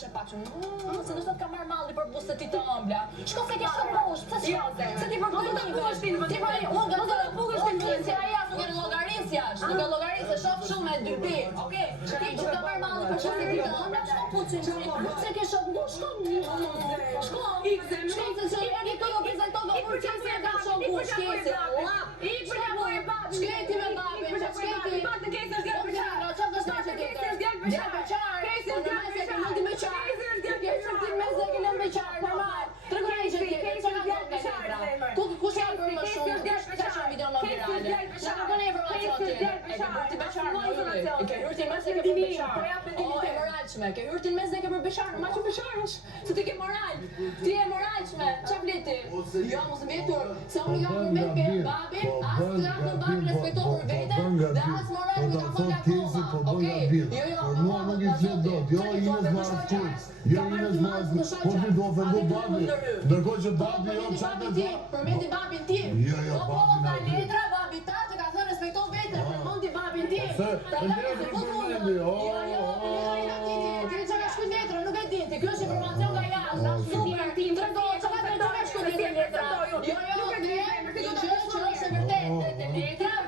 Se do të ka marrë malli për buzët ti të ëmbla. Shko se ke shëmbush, pse s'ka? Se ti për buzët ti për unë do të pugesh ti në si aja, nuk e llogaris jash, nuk e llogaris, e shoh shumë me dy pi. Okej. Ti që ka marrë malli për buzët ti të ëmbla, çka puçin? Se ke shëmbush, shko. Shko se e ke do prezantova urgjencë e ka shëmbush, shkesi. Ik për ta bërë babën. Shketi me babën, shketi. Babën ke se zgjatë për çfarë? Çfarë do të thotë ti? Zgjatë për çfarë? Kush ka bërë më shumë? Ka qenë video më virale. Na ka bënë informacion tjetër. E ke bërë ti beqar në ylli. E ke hyrë ti mes e ke bërë beqar. O, e moralshme. Ke hyrë ti mes e ke bërë beqar. Ma që beqarësh. Se ti ke moral. Ti e moralshme. Qa fleti? Jo, mos më vjetur. Se unë jam për vetë për babin. As të jam për babin respekto për vete. Dhe as moral mi ka fëllë akoma. Okej. Jo, mua nuk i flet dot. Jo, Ines ma askull. Jo, Ines ma askull. Po ti do ofendu babi. Ndërkohë që babi jo çfarë do. Përmendi babin tim. Jo, babin ka letra, babi ta të ka thënë respekto vete, përmendi babin tim. Se, letra përmendi, Ti që ka shku letra, nuk e di, ti kjo është informacion nga jashtë, super, ti më tregon, që ka shku letra? Jo, që është e vërtet, letra